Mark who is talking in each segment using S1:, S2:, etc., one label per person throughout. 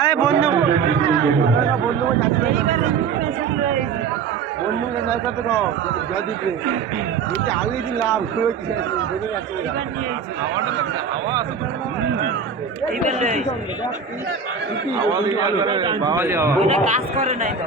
S1: আরে বন্ধু। বন্ধু বন্ধু নৌকা যদি আগে দিলাম
S2: কাজ করে নাই তো।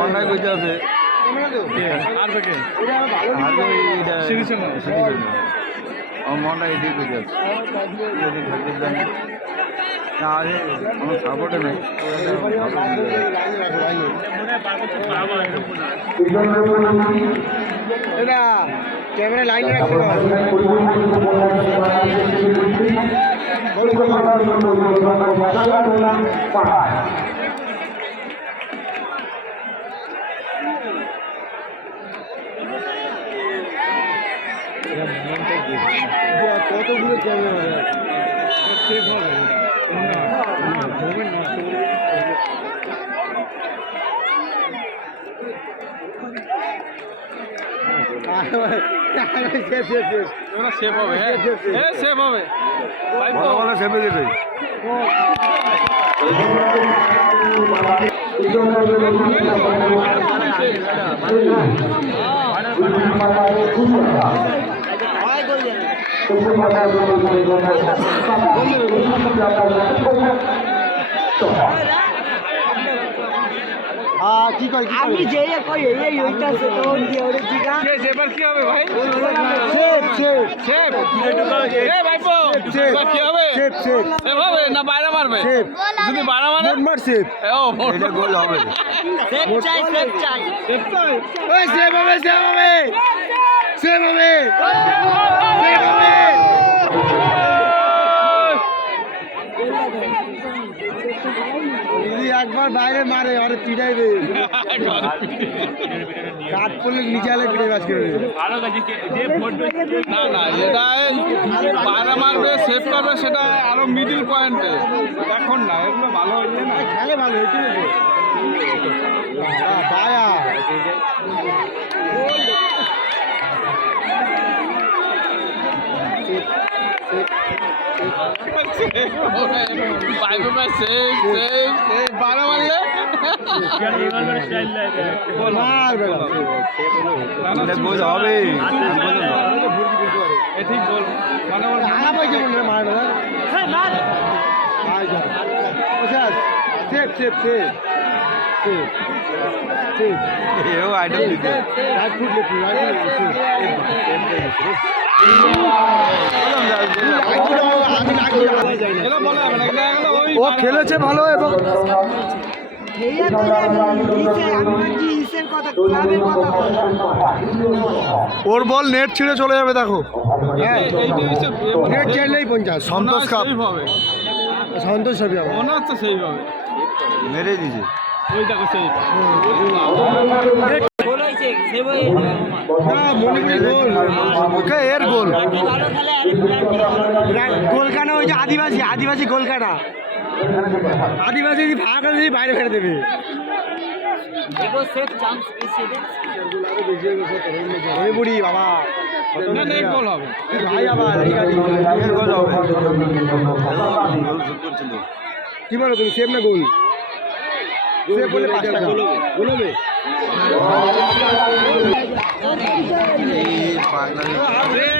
S3: মন্ডায় কইতে আছে মনটা এদিকে কইতে আছে যদি থাকতে দেন না আরে আমার সাপোর্টে নেই
S1: এটা ক্যামেরা লাইন রাখতে কতগুলো ক্যামেরা সেভ হবে সেভ
S3: হবে
S1: হ্যাঁ?
S3: সেভ হবে সেভে
S1: হ্যাঁ কি
S2: আমি যেই কই এই ওইটা সে তো দিয়ে ওরে জিগা।
S3: এবার কি হবে ভাই?
S1: সেভ সেভ
S3: সেভ এ ভাইপো এবার কি হবে?
S1: সেভ সেভ
S3: সেভ হবে না বাইরে মারবে?
S1: সেভ
S3: যদি বাইরে মারে?
S1: সেভ
S3: এ, ও এটা গোল হবে।
S2: সেফ চাই সেফ চাই।
S1: ওই সেভ হবে সেভ হবে সেভ হবে সেভ হবে একবার বাইরে মারে আরে পিটাইবে কাঠ পড়লে নিচে আলে পিটাই বাজ করে।
S3: না না যেটা বাইরে মারবে সেভ করবে সেটা আরও মিডিল পয়েন্টে এখন না এগুলো ভালো হইলে না।
S1: খেলে ভালো হয়েছে পায়া
S3: পাইপে পা সেভ সেভ সেভ বাইরে মারলে
S1: মার বেড়া
S3: গোল ঠিক
S1: ও খেলেছে ভালো এবং ওর বল নেট ছিঁড়ে চলে যাবে দেখো। হ্যাঁ
S3: হচ্ছে
S1: নেট ছিঁড়লেই পঞ্চাশ। সন্তোষ কাপ।
S3: হবে।
S1: সন্তোষ আমার
S3: মনে হচ্ছে সেই হবে।
S4: মেরে
S3: ওই দেখো সেই
S1: হ্যাঁ, ওকে এর গোল
S2: ভালো খেলে আরে বিরাট
S1: গোলকানা ওই যে আদিবাসী আদিবাসী গোলকানা আদিবাসী যদি ভাড়া করে যদি বাইরে ফেলে দেবে।
S2: দে
S1: বাবা কি বলো তুমি সেভ না গোল সেভ বলে পাঁচ টাকা। গোল হবে
S4: এই পাগলামি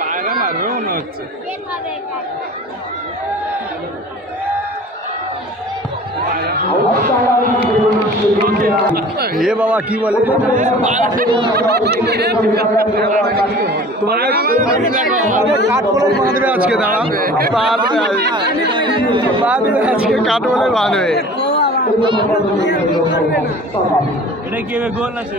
S3: বাইরে মারবে মনে হচ্ছে।
S1: এ বাবা কি বলে? কাঠ বলে বাঁধবে আজকে দাঁড়া বাঁধবে আজকে কাঠ বলে বাঁধবে।
S5: এটা কি গোল আছে?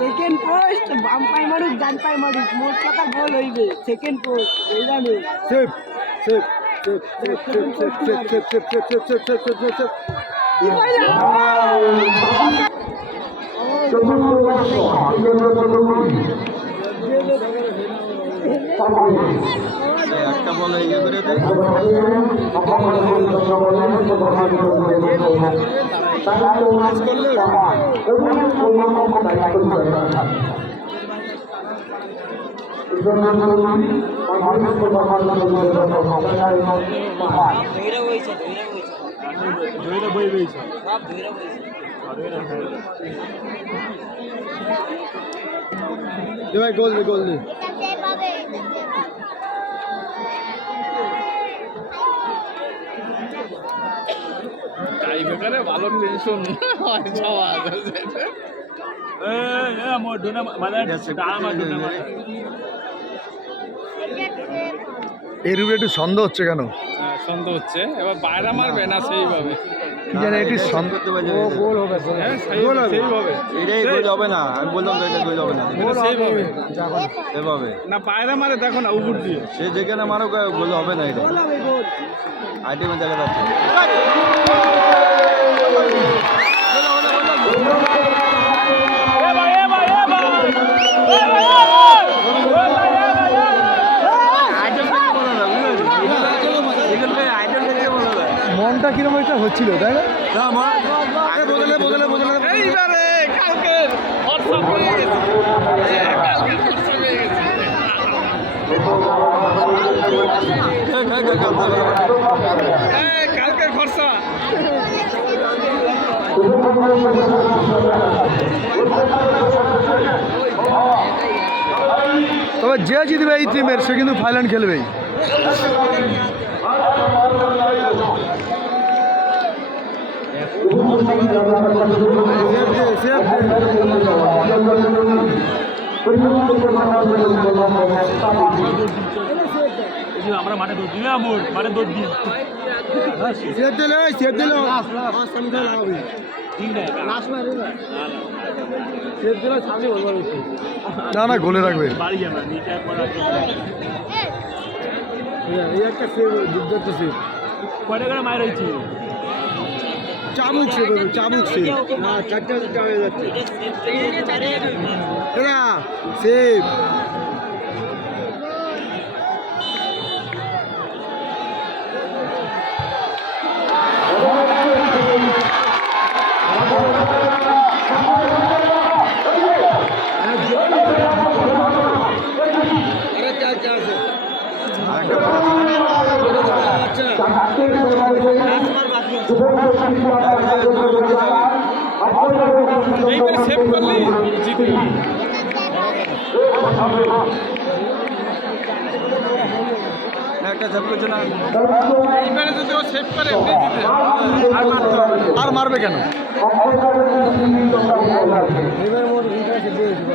S2: Second post, বাম পায়ে মারুক, ডান পায়ে মারুক, মোট কথা গোল হইবে। Second post, এই জানে।
S1: Save save save save save save save save save save save save save save save একটা বলে ইয়ে গোল গোল
S3: ভালো টেনশন হয়
S5: যাওয়া
S1: এর উপরে একটু সন্দেহ হচ্ছে কেন
S3: হ্যাঁ, সন্দেহ হচ্ছে এবার বাইরে মারবে না সেইভাবে
S1: কি জানে এটি সন্দেহ ও গোল হবে
S3: হ্যাঁ
S1: গোল হবে
S3: সেইভাবে
S6: এটাই গোল হবে না আমি বললাম তো এটা গোল হবে না
S3: সেইভাবে
S6: এভাবে
S3: না বাইরে মারে দেখো না উপর দিয়ে
S6: সে যেখানে মারো গোল হবে না এটা। দেখা যাচ্ছে
S1: মনটা কীরকম একটা হচ্ছিল তাই না? বদলে বদলে বদলে।
S3: এইবারে কালকে হ্যাঁ, কালকের খরচা।
S1: তবে যে জিতবে এই টিমের সে কিন্তু ফাইনাল খেলবেই।
S5: আমরা মাঠে দৌড় দিই। মোর মাঠে দৌড় দিই।
S1: দিলে দিল। না না গোলে রাখবে। একটা সেভ দুর্দান্ত সেভ।
S5: কয়টা করে মায়ের হয়েছে?
S1: চামুক সে বলব চামুক সে না হ্যাঁ, চারটা চারটা হয়ে যাচ্ছে। না সেফ আচ্ছা।
S3: এইবারে সেভ করলি জিতবি
S6: একটা ঝাপের জন্য
S3: এইবারে যদি ও সেভ করে জিতে আর মারতে
S1: আর মারবে কেন এইবার মোট ইন্টারেস্ট
S2: দিয়ে দিবে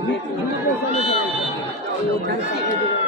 S2: আরাম করে
S1: ভালো